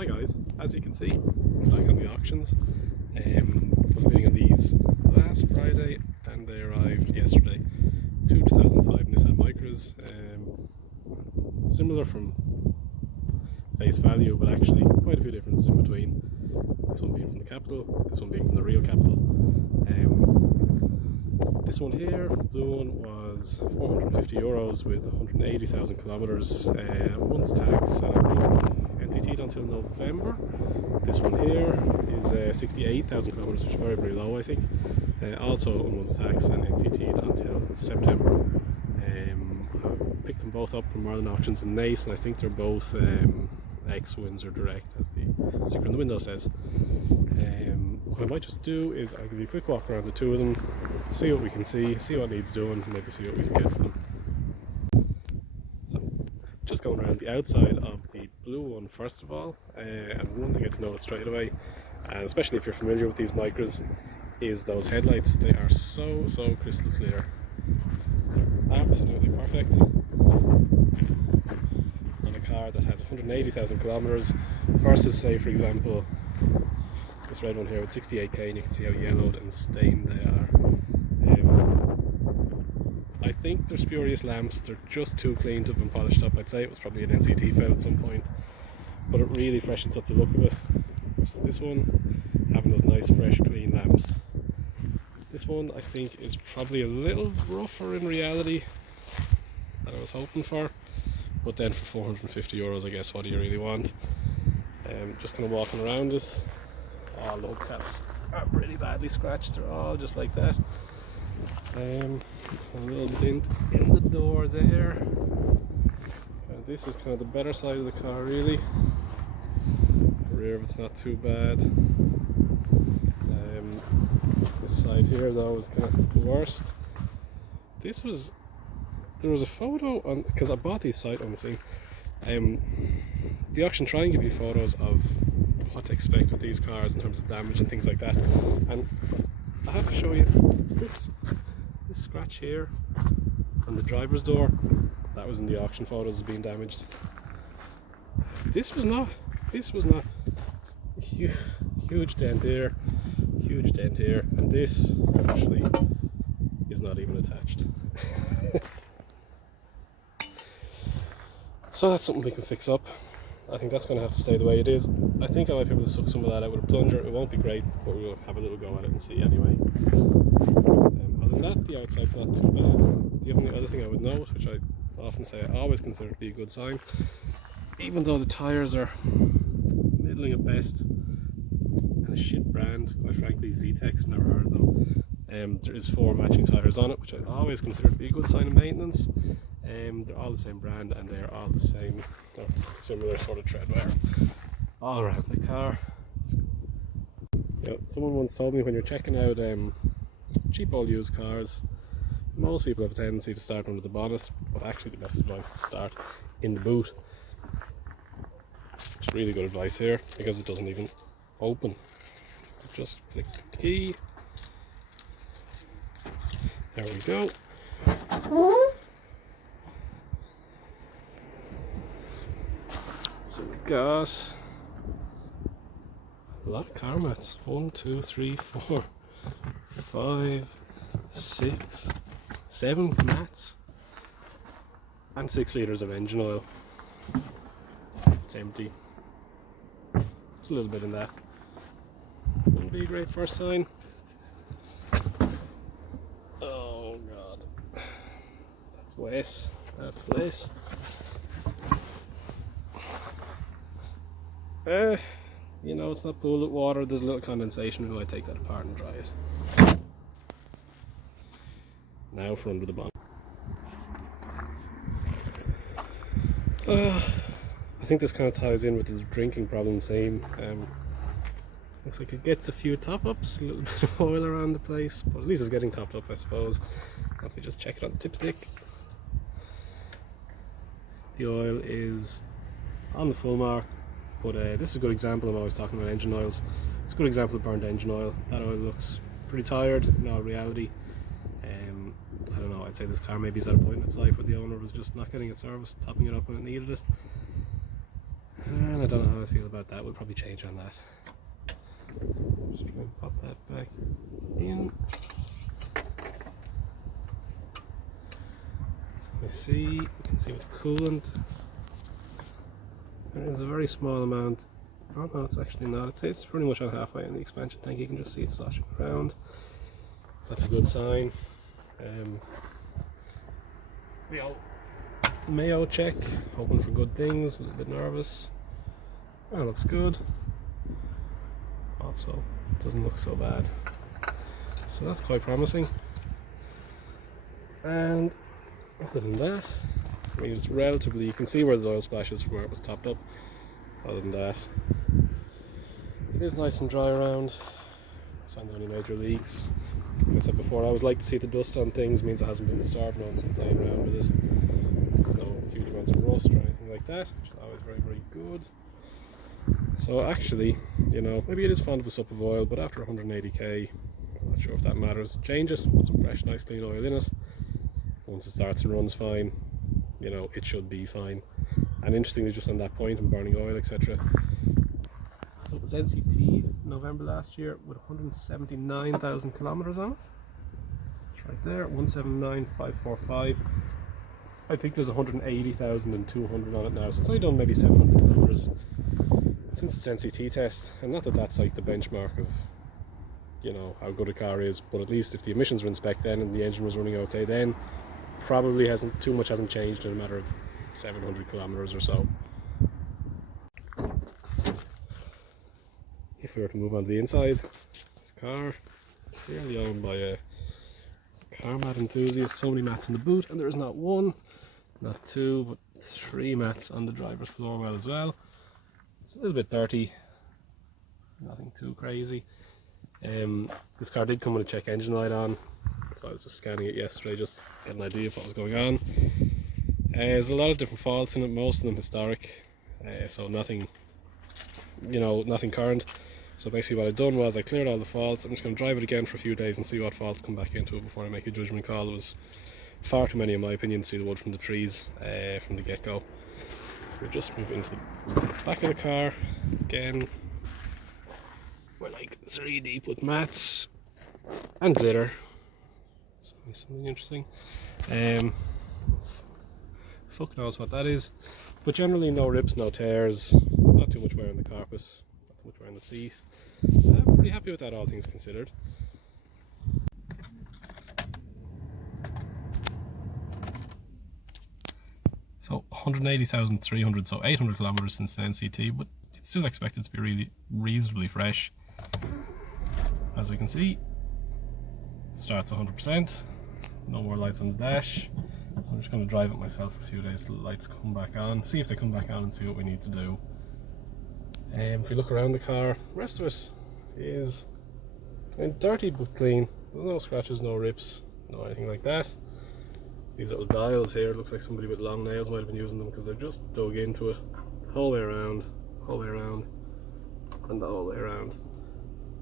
Hi guys, as you can see, I'm back on the auctions. I was bidding on these last Friday and they arrived yesterday. Two 2005 Nissan Micras, similar from face value, but actually quite a few differences in between. This one being from the capital, this one being from the real capital. This one here, the blue one, was €450 with 180,000 kilometers, once tax, and I think NCT'd until November. This one here is 68,000 kilometers, which is very, very low, I think. Also on once tax and NCT'd until September. I picked them both up from Marlin Auctions in Nace, and I think they're both ex-Windsor Direct, as the sticker on the window says. What I might just do is I'll give you a quick walk around the two of them, see what we can see what needs doing, and maybe see what we can get for them. So, just going around the outside of the blue one first of all, and one thing to get to notice straight away, and especially if you're familiar with these Micras, is those headlights. They are so crystal clear. They're absolutely perfect. On a car that has 180,000 kilometers versus, say, for example, this red one here with 68k, and you can see how yellowed and stained they are. I think they're spurious lamps. They're just too clean to have been polished up. I'd say it was probably an NCT fail at some point, but it really freshens up the look of it. Versus this one, having those nice, fresh, clean lamps. This one I think is probably a little rougher in reality than I was hoping for, but then for €450, I guess, what do you really want? Just kind of walking around it. All the hubcaps are pretty badly scratched. They're all just like that. A little dent in the door there. This is kind of the better side of the car, really. The rear of it's not too bad. This side here though is kind of the worst. There was a photo on, because I bought these sight unseen. The auction try and give you photos of what to expect with these cars in terms of damage and things like that, and I have to show you this scratch here on the driver's door. That was in the auction photos as being damaged. This was not huge dent here, and this actually is not even attached. So that's something we can fix up. I think that's going to have to stay the way it is. I think I might be able to suck some of that out with a plunger. It won't be great, but we'll have a little go at it and see anyway. Other than that, the outside's not too bad. The only other thing I would note, which I often say I always consider to be a good sign, even though the tyres are middling at best and a shit brand, quite frankly, Z-Tech's, never heard of them. There is 4 matching tyres on it, which I always consider to be a good sign of maintenance. They're all the same brand, and they're all the same, similar sort of treadwear all around the car. Someone once told me when you're checking out cheap old used cars, most people have a tendency to start under the bonnet, but actually the best advice is to start in the boot. It's really good advice here, because it doesn't even open. Just flick the key. There we go. So we've got a lot of car mats. 1, 2, 3, 4, 5, 6, 7 mats, and 6 litres of engine oil. It's empty. It's a little bit in that. Wouldn't be a great first sign. Oh god, that's wet. That's wet. You know, it's not pool of water, there's a little condensation. We might take that apart and dry it. Now for under the bonnet. I think this kind of ties in with the drinking problem theme. Looks like it gets a few top-ups, a little bit of oil around the place, but at least it's getting topped up, I suppose. If we just check it on the tipstick, the oil is on the full mark. But this is a good example. I'm always talking about engine oils. It's a good example of burnt engine oil. That oil looks pretty tired in all reality. I don't know, I'd say this car maybe is at a point in its life where the owner was just not getting it serviced, topping it up when it needed it. And I don't know how I I feel about that. We'll probably change on that. Just try and pop that back in. So you can see with the coolant, there is a very small amount. Oh no, it's actually not. It's pretty much on halfway in the expansion tank. You can just see it sloshing around. So that's a good sign. The old Mayo check, hoping for good things, a little bit nervous. That looks good. Also, doesn't look so bad. So that's quite promising. And other than that, I mean, it's relatively, you can see where the oil splashes from where it was topped up. Other than that, it is nice and dry around. Signs of any major leaks. Like I said before, I always like to see the dust on things, means it hasn't been disturbed, no one's been playing around with it. No huge amounts of rust or anything like that, which is always very, very good. So actually, you know, maybe it is fond of a sup of oil, but after 180k, I'm not sure if that matters. Change it, put some fresh, nice clean oil in it. Once it starts and runs fine, you know, it should be fine. And interestingly, just on that point, and burning oil, etc. So it was NCT'd November last year with 179,000 kilometers on it. It's right there, 179,545. I think there's 180,200 on it now, so it's only done maybe 700 kilometers since its NCT test. And not that that's like the benchmark of, you know, how good a car is, but at least if the emissions were in spec then and the engine was running okay then, probably too much hasn't changed in a matter of 700 kilometers or so. If we were to move on to the inside, this car clearly owned by a car mat enthusiast. So many mats in the boot, and there is not one, not two, but 3 mats on the driver's floor well as well. It's a little bit dirty, nothing too crazy. This car did come with a check engine light on, so I was just scanning it yesterday just to get an idea of what was going on. There's a lot of different faults in it, most of them historic, so nothing, you know, nothing current. So basically what I've done was I cleared all the faults. I'm just going to drive it again for a few days and see what faults come back into it before I make a judgment call. It was far too many in my opinion to see the wood from the trees from the get-go. We'll just move into the back of the car again. We're like 3 deep with mats and glitter. So something interesting. Fuck knows what that is. But generally no rips, no tears, not too much wear on the carpet, not too much wear on the seat. I'm pretty happy with that, all things considered. So 180,300, so 800 kilometers since the NCT, but it's still expected to be really reasonably fresh. As we can see, starts 100%, no more lights on the dash. So I'm just going to drive it myself for a few days till the lights come back on, see if they come back on and see what we need to do. If we look around the car, the rest of it is dirty but clean. There's no scratches, no rips, no anything like that. These little dials here, it looks like somebody with long nails might have been using them because they're just dug into it the whole way around, and the whole way around.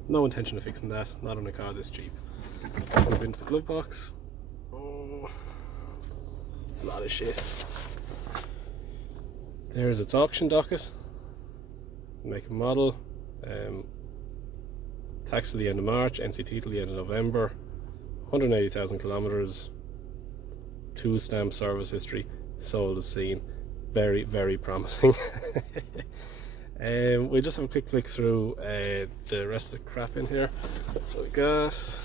No intention of fixing that, not on a car this cheap. Move into the glove box. Oh, a lot of shit. There's its auction docket, make and model, tax to the end of March, NCT till the end of November, 180,000 kilometers, 2 stamp service history, sold as seen. Very, very promising. We'll just have a quick flick through the rest of the crap in here. So we got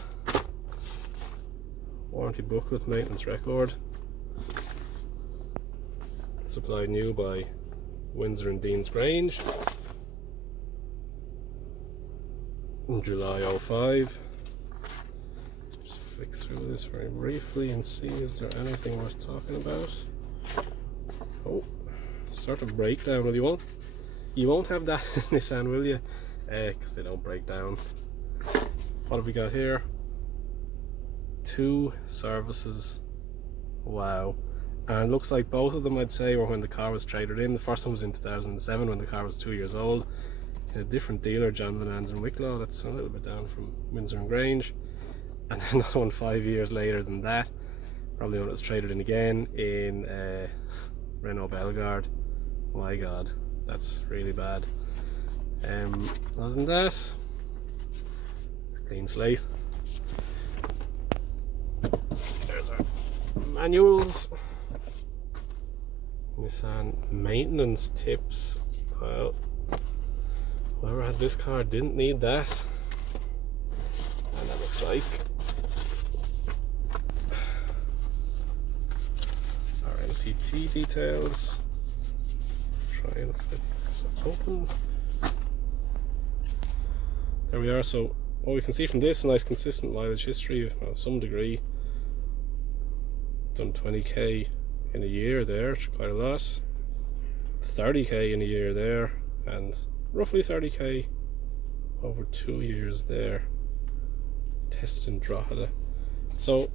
warranty booklet, maintenance record, supplied new by Windsor and Dean's Grange in July 05. Just flick through this very briefly and see is there anything worth talking about. Oh, sort of breakdown. Well, you won't have that in Nissan, will you? Because they don't break down. What have we got here? 2 services. Wow. And looks like both of them, I'd say, were when the car was traded in. The first one was in 2007 when the car was 2 years old. A different dealer, John Van Ans in Wicklow. That's a little bit down from Windsor and Grange. And then another one 5 years later than that, probably when it was traded in again in Renault Bellegarde. My god, That's really bad. Other than that, it's a clean slate. There's our manuals. Nissan maintenance tips. Well, whoever had this car didn't need that. And that looks like our NCT details. Try and flip this open. There we are. So what we can see from this, a nice consistent mileage history of some degree. Done 20k in a year there, quite a lot. 30k in a year there, and roughly 30k over 2 years there. Tested in Drogheda. So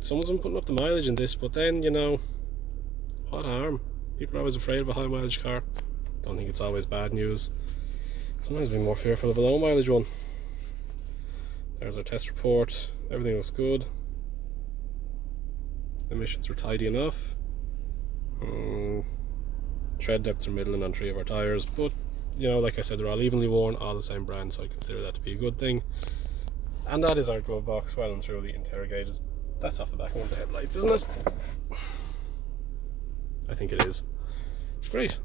someone's been putting up the mileage in this, but then, you know, what harm? People are always afraid of a high mileage car. Don't think it's always bad news. Sometimes be more fearful of a low mileage one. There's our test report. Everything looks good. Emissions were tidy enough. Tread depths are middling on 3 of our tyres, but you know, like I said, they're all evenly worn, all the same brand, so I consider that to be a good thing. And that is our glove box, well and truly interrogated. That's off the back of one of the headlights, isn't it? I think it is. Great.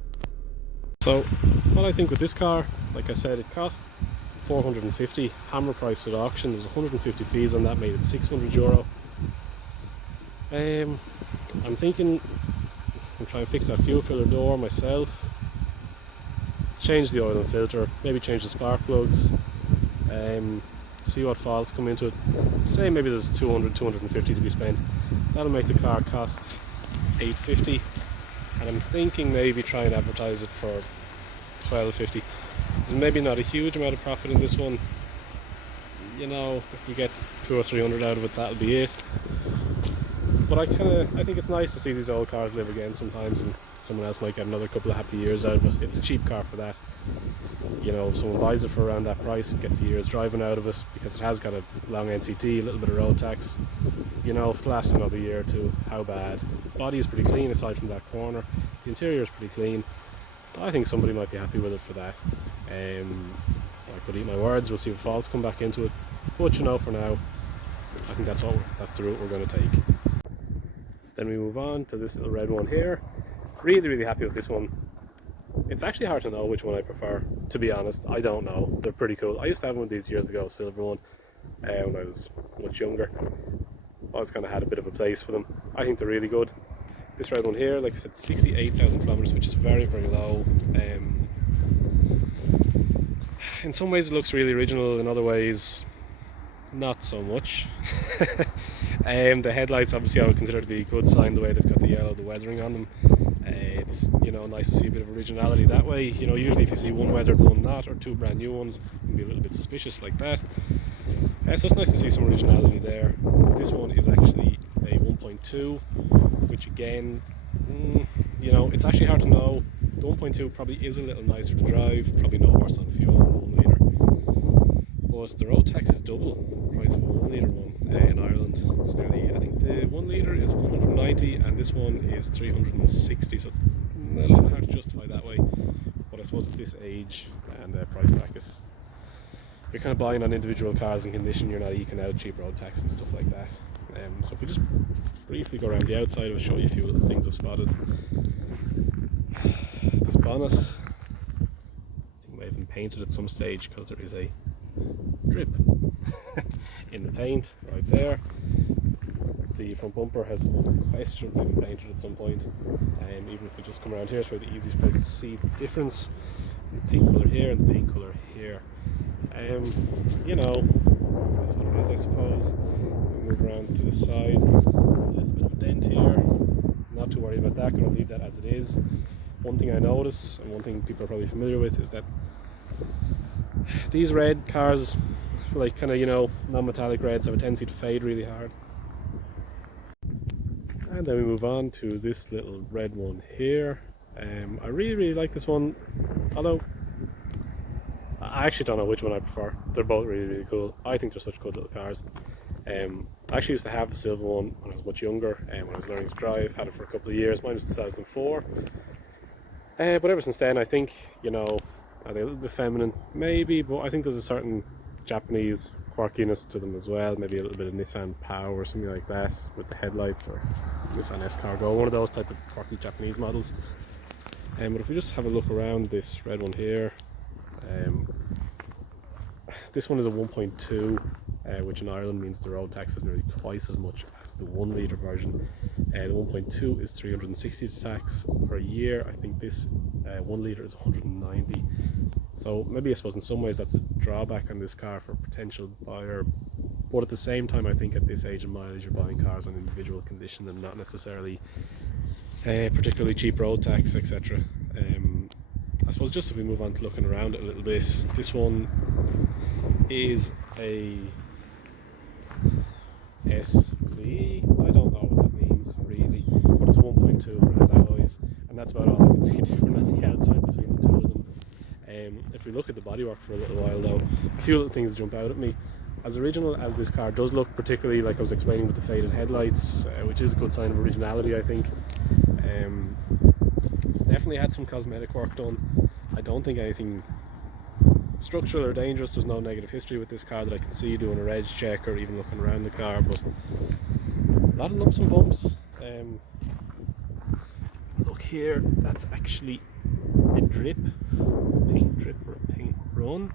So what I think with this car, like I said, it cost 450, hammer price at auction. There's 150 fees on that, made it €600. I'm thinking I'm trying to fix that fuel filler door myself, change the oil and filter, maybe change the spark plugs, see what faults come into it. Say maybe there's 200, 250 to be spent. That'll make the car cost 850, and I'm thinking maybe try and advertise it for 1250. There's maybe not a huge amount of profit in this one. You know, if we get 200 or 300 out of it, that'll be it. But I think it's nice to see these old cars live again sometimes, and someone else might get another couple of happy years out of it. It's a cheap car for that. You know, if someone buys it for around that price, gets a year's driving out of it, because it has got a long NCT, a little bit of road tax. You know, if it lasts another year or two, how bad? The body is pretty clean aside from that corner. The interior is pretty clean. I think somebody might be happy with it for that. I could eat my words. We'll see if faults come back into it. But you know, for now, I think that's the route we're going to take. Then we move on to this little red one here. Really happy with this one. It's actually hard to know which one I prefer, to be honest. I don't know. They're pretty cool. I used to have one of these years ago, a silver one, when I was much younger. I always kind of had a bit of a place for them. I think they're really good. This red one here, like I said, 68,000 kilometers, which is very low. In some ways it looks really original, in other ways not so much. The headlights, obviously, I would consider to be a good sign, the way they've got the yellow, the weathering on them. It's, you know, nice to see a bit of originality that way. You know, usually if you see one weathered, one not, or two brand new ones, you can be a little bit suspicious like that. So it's nice to see some originality there. This one is actually a 1.2, which again, you know, it's actually hard to know. The 1.2 probably is a little nicer to drive, probably no worse on fuel than 1 litre. But the road tax is double the price of a 1 litre one in Ireland. It's nearly, I think the 1 litre is 190 and this one is 360, so it's a little hard to justify that way. But I suppose at this age and price bracket, you're kind of buying on individual cars and condition, you're not eking out cheap road tax and stuff like that. So if we just briefly go around the outside, I'll show you a few little things I've spotted. This bonnet, I think may have been painted at some stage because there is a drip in the paint right there. The front bumper has unquestionably been painted at some point, and even if we just come around here, it's probably the easiest place to see the difference in the paint colour here and the paint colour here. You know, that's what it is, I suppose. We move around to the side, a little bit of a dent here. Not too worried about that, going to leave that as it is. One thing I notice, and one thing people are probably familiar with, is that these red cars, like kind of, you know, non-metallic reds, have a tendency to fade really hard. And then we move on to this little red one here. I really like this one, although I actually don't know which one I prefer. They're both really cool. I think they're such good little cars. I actually used to have a silver one when I was much younger, and when I was learning to drive, had it for a couple of years. Mine was 2004. But ever since then, I think, you know, are they a little bit feminine? Maybe, but I think there's a certain Japanese quirkiness to them as well. Maybe a little bit of Nissan Power or something like that with the headlights, or Nissan S-Cargo, one of those type of quirky Japanese models. But if we just have a look around this red one here, this one is a 1.2, which in Ireland means the road tax is nearly twice as much as the 1 litre version. The 1.2 is 360 tax for a year. I think this 1 litre is 190. So maybe I suppose in some ways that's a drawback on this car for a potential buyer. But at the same time, I think at this age of mileage, you're buying cars on individual condition and not necessarily particularly cheap road tax, etc. I suppose just if we move on to looking around it a little bit, this one is a SV. I don't know what that means really, but it's a 1.2, it has alloys, and that's about all I can see different on the outside between the two of them. If we look at the bodywork for a little while though, a few little things jump out at me. As original as this car does look, particularly like I was explaining with the faded headlights, which is a good sign of originality, I think. It's definitely had some cosmetic work done. I don't think anything structural or dangerous. There's no negative history with this car that I can see doing a reg check or even looking around the car, but a lot of lumps and bumps. Look here, that's actually a drip, paint drip or a paint run.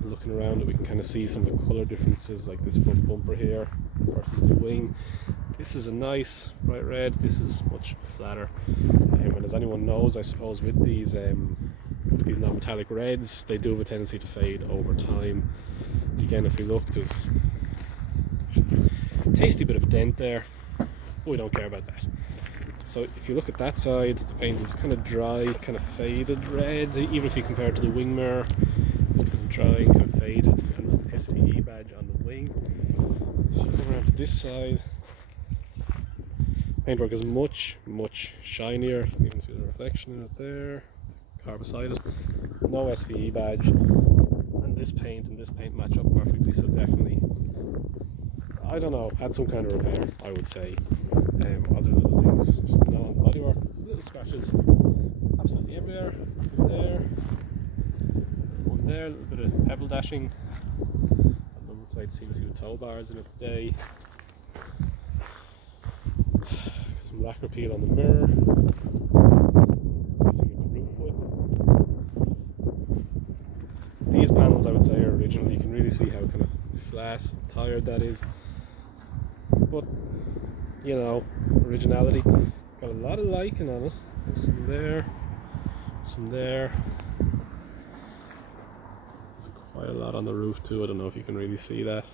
Looking around it, we can kind of see some of the colour differences, like this front bumper here versus the wing. This is a nice bright red, this is much flatter. And as anyone knows, I suppose, with these non-metallic reds, they do have a tendency to fade over time. Again, if we look, there's a tasty bit of a dent there, but we don't care about that. So if you look at that side, the paint is kind of dry, kind of faded red. Even if you compare it to the wing mirror, it's kind of dry, kind of faded, and there's an SVE badge on the wing. So come around to this side, paintwork is much shinier. You can see the reflection in it there, the car beside it. No SVE badge, and this paint match up perfectly, so definitely, I don't know, had some kind of repair, I would say. Other little things, just to know on the bodywork, there's little scratches absolutely everywhere. One there, one there, a little bit of pebble dashing. That number plate's seen a few tow bars in it today. Got some lacquer peel on the mirror. It's missing its roof whip. These panels, I would say, are original. You can really see how kind of flat, tired that is. But you know, originality. It's got a lot of lichen on it. There's some there, some there. There's quite a lot on the roof too. I don't know if you can really see that.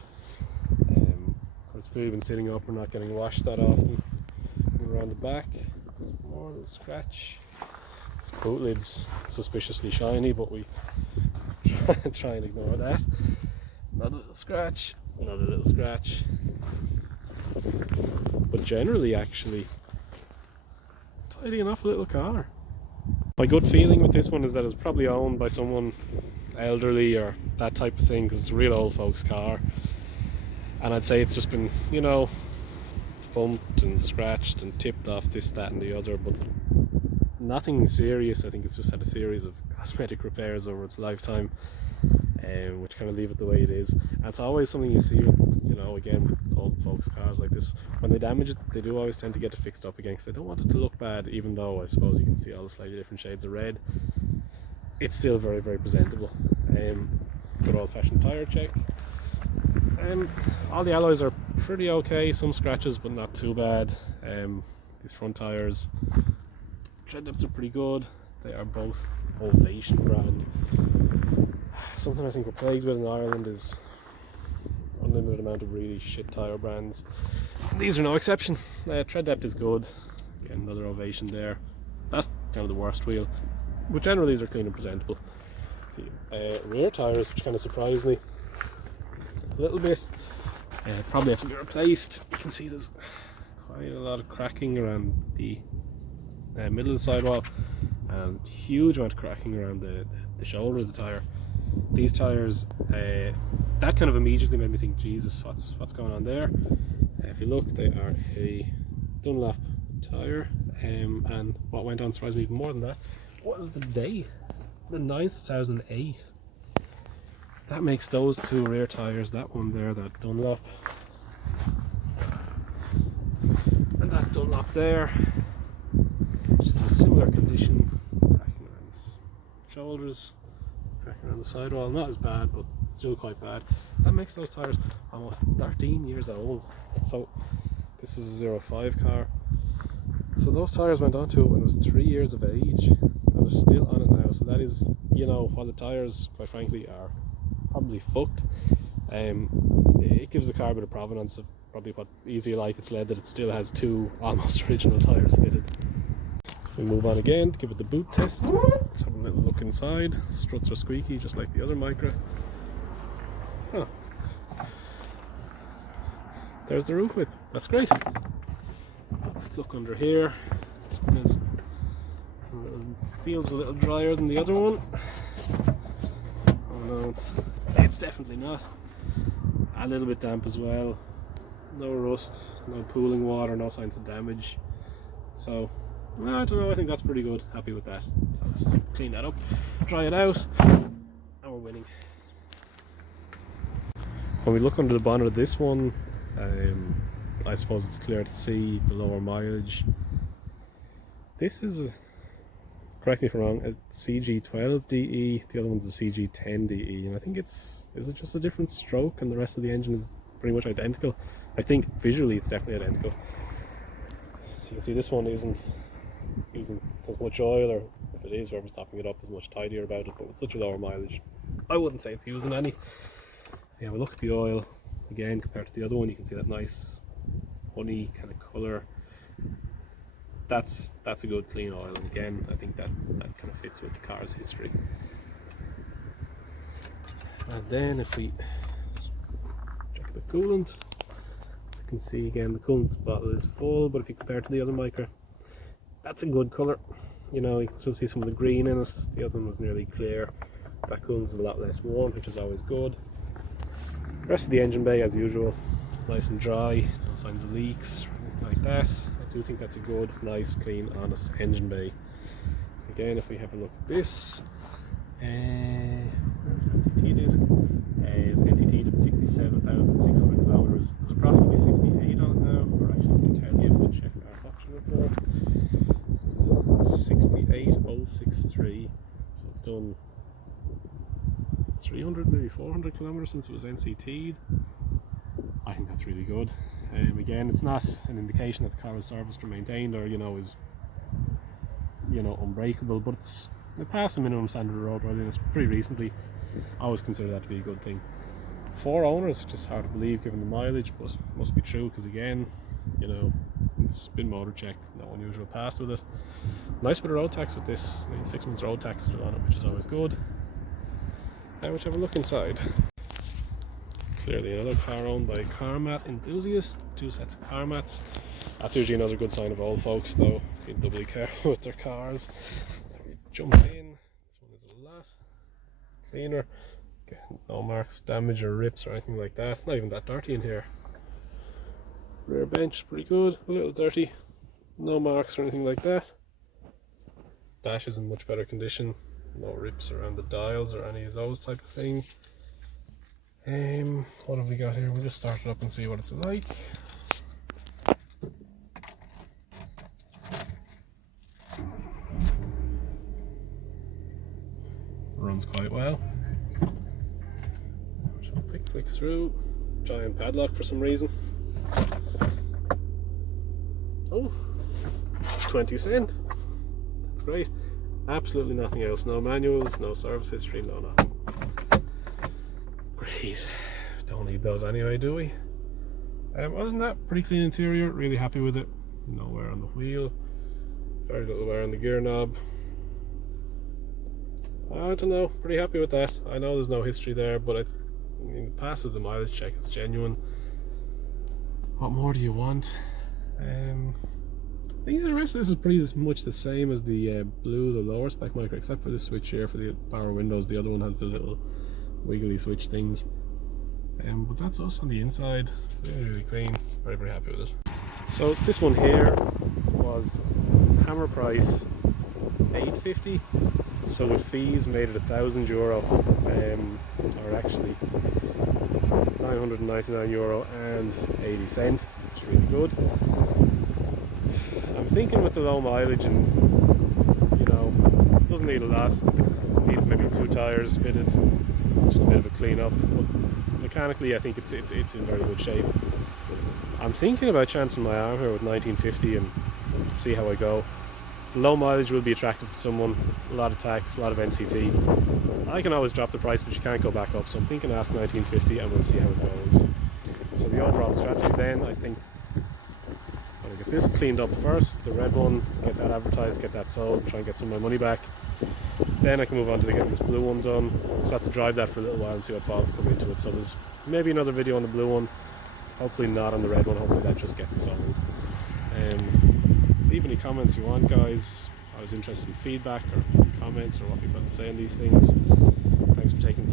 It's clearly been sitting up. We're not getting washed that often. Around the back, there's more little scratch. This boot lid's suspiciously shiny, but we try and ignore that. Another little scratch. Another little scratch. But generally, actually, tidy enough little car. My gut feeling with this one is that it's probably owned by someone elderly or that type of thing, because it's a real old folks car. And I'd say it's just been, you know, bumped and scratched and tipped off this, that and the other, but nothing serious. I think it's just had a series of cosmetic repairs over its lifetime, which kind of leave it the way it is. And it's always something you see, you know, again with old folks cars like this, when they damage it, they do always tend to get it fixed up again, because they don't want it to look bad. Even though I suppose you can see all the slightly different shades of red, it's still very presentable. Good old-fashioned tyre check. All the alloys are pretty okay, some scratches but not too bad. These front tyres, tread depths are pretty good. They are both Ovation brand. Something I think we're plagued with in Ireland is unlimited amount of really shit tyre brands. These are no exception. Tread depth is good. Again, another Ovation there. That's kind of the worst wheel, but generally these are clean and presentable. The rear tyres, which kind of surprised me a little bit, probably have to be replaced. You can see there's quite a lot of cracking around the middle of the sidewall, and huge amount of cracking around the shoulder of the tyre. These tyres, that kind of immediately made me think, Jesus, what's going on there? If you look, they are a Dunlop tyre. And what went on surprised me even more than that was the day, the 9th, 2008. That makes those two rear tyres, that one there, that Dunlop, and that Dunlop there, just in a similar condition, cracking around the shoulders, cracking around the sidewall. Not as bad, but still quite bad. That makes those tyres almost 13 years old. So this is a 05 car. So those tyres went onto it when it was 3 years of age, and they're still on it now. So that is, you know, while the tyres, quite frankly, are probably fucked, it gives the car a bit of provenance of probably what easier life it's led, that it still has two almost original tyres fitted. We move on again to give it the boot test. Let's have a little look inside. Struts are squeaky, just like the other Micra. Huh. There's the roof whip. That's great. Look under here. This one feels a little drier than the other one. Oh no, it's definitely not. A little bit damp as well. No rust, no pooling water, no signs of damage. So I don't know, I think that's pretty good. Happy with that. Let's clean that up, dry it out, and we're winning. When we look under the bonnet of this one, I suppose it's clear to see the lower mileage. This is, correct me if I'm wrong, a CG12 DE, the other one's a CG10 DE, and I think is it just a different stroke and the rest of the engine is pretty much identical? I think visually it's definitely identical. So you can see this one isn't using as much oil, or if it is, whoever's topping it up is much tidier about it, but with such a lower mileage, I wouldn't say it's using any. Yeah, we look at the oil again compared to the other one. You can see that nice honey kind of colour. That's a good clean oil, and again I think that kind of fits with the car's history. And then if we check the coolant, you can see again the coolant bottle is full, but if you compare it to the other Micra, that's a good colour. You know, you can still see some of the green in it. The other one was nearly clear. That coolant's a lot less warm, which is always good. The rest of the engine bay, as usual, nice and dry, no signs of leaks or anything like that. I do think that's a good, nice, clean, honest engine bay. Again, if we have a look at this, where's my NCT disc? It's NCT at 67,600 kilometers. There's approximately 68 on it now, or actually we can tell you if we check our option report. It's 68,063, so it's done 300, maybe 400 kilometers since it was NCT'd. I think that's really good. Again, it's not an indication that the car is serviced or maintained, or is unbreakable, but it passed the minimum standard of roadworthiness pretty recently. I always consider that to be a good thing. 4 owners, which is hard to believe given the mileage, but must be true because again, it's been motor checked, no unusual past with it. Nice bit of road tax with this. 6 months road tax still on it, which is always good. Now let's have a look inside. Clearly another car owned by a car mat enthusiast. 2 sets of car mats. That's usually another good sign of old folks, though. Being doubly careful with their cars. Jump in. This one is a lot cleaner. Again, no marks, damage or rips or anything like that. It's not even that dirty in here. Rear bench, pretty good. A little dirty. No marks or anything like that. Dash is in much better condition. No rips around the dials or any of those type of thing. What have we got here? We'll just start it up and see what it's like. Runs quite well. Quick flick through. Giant padlock for some reason. Oh, 20 cent. That's great. Absolutely nothing else. No manuals, no service history, no nothing. Great. Don't need those anyway, do we? Other than that, pretty clean interior. Really happy with it. No wear on the wheel. Very little wear on the gear knob. I don't know. Pretty happy with that. I know there's no history there, but it passes the mileage check. It's genuine. What more do you want? I think the rest of this is pretty much the same as the blue, the lower spec Micra, except for the switch here for the power windows. The other one has the little wiggly switch things. But that's us on the inside. Really, really clean. Very, very happy with it. So this one here was Hammer price €850, so with fees made it €1,000, or actually €999.80, which is really good. I'm thinking with the low mileage, and you know, doesn't need a lot, needs maybe 2 tyres fitted, just a bit of a clean up, but mechanically I think it's in very good shape. I'm thinking about chancing my arm here with 1950 and see how I go. The low mileage will be attractive to someone, a lot of tax, a lot of NCT. I can always drop the price, but you can't go back up, so I'm thinking ask 1950 and we'll see how it goes. So the overall strategy then, I think I'm going to get this cleaned up first, the red one, get that advertised, get that sold, try and get some of my money back. Then I can move on to getting this blue one done. Just have to drive that for a little while and see what faults come into it. So there's maybe another video on the blue one, hopefully not on the red one, hopefully that just gets sold. Leave any comments you want, guys. I was interested in feedback or comments or what people have to say on these things. Thanks for taking